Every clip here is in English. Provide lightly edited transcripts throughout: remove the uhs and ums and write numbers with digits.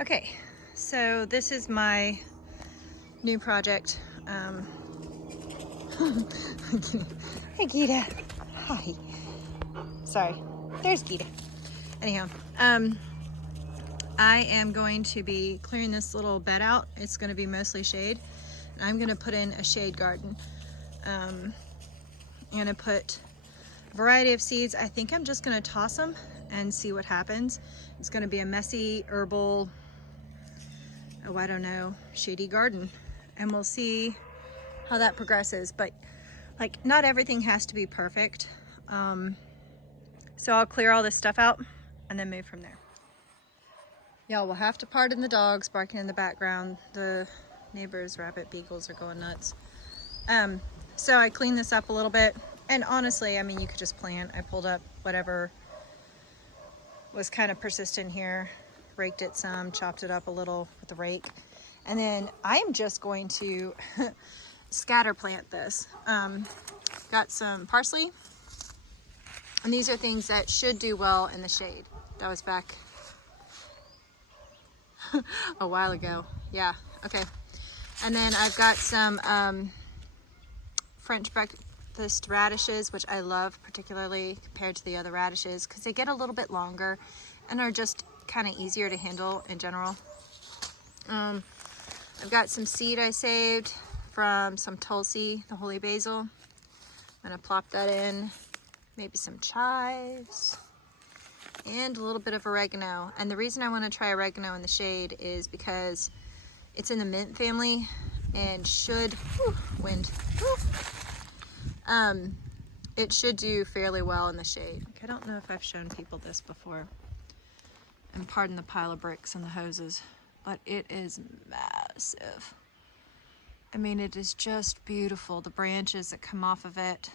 Okay, so this is my new project. Hey Gita. Hi. Sorry. There's Gita. Anyhow, I am going to be clearing this little bed out. It's going to be mostly shade. And I'm going to put in a shade garden. I'm going to put a variety of seeds. I think I'm just going to toss them and see what happens. It's going to be a messy herbal, oh, I don't know, shady garden. And we'll see how that progresses. But like, not everything has to be perfect. So I'll clear all this stuff out and then move from there. Y'all will have to pardon the dogs barking in the background. The neighbors' rabbit beagles are going nuts. So I cleaned this up a little bit. And honestly, I mean, you could just plant. I pulled up whatever was kind of persistent here, raked it some, chopped it up a little with the rake. And then I am just going to scatter plant this. Got some parsley. And these are things that should do well in the shade. That was back a while ago. Yeah, okay. And then I've got some French breakfast radishes, which I love particularly compared to the other radishes because they get a little bit longer and are just kind of easier to handle in general. I've got some seed I saved from some Tulsi, the holy basil. I'm gonna plop that in, maybe some chives, and a little bit of oregano. And the reason I want to try oregano in the shade is because it's in the mint family and should, it should do fairly well in the shade. I don't know if I've shown people this before, and pardon the pile of bricks and the hoses, but it is massive. I mean, it is just beautiful. The branches that come off of it.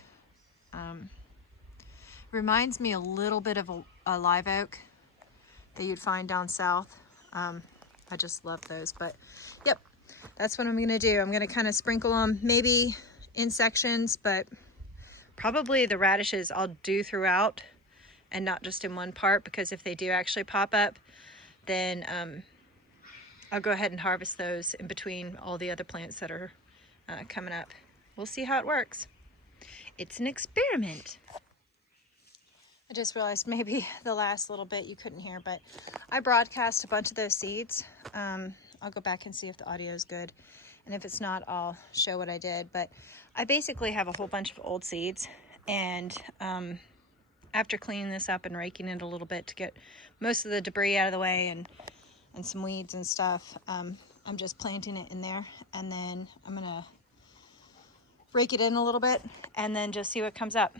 Reminds me a little bit of a live oak that you'd find down south. I just love those, but yep, that's what I'm gonna do. I'm gonna kind of sprinkle them maybe in sections, but probably the radishes I'll do throughout and not just in one part, because if they do actually pop up, then I'll go ahead and harvest those in between all the other plants that are coming up. We'll see how it works. It's an experiment. I just realized maybe the last little bit you couldn't hear, but I broadcast a bunch of those seeds. I'll go back and see if the audio is good. And if it's not, I'll show what I did. But I basically have a whole bunch of old seeds. And after cleaning this up and raking it a little bit to get most of the debris out of the way and some weeds and stuff, I'm just planting it in there. And then I'm gonna rake it in a little bit and then just see what comes up.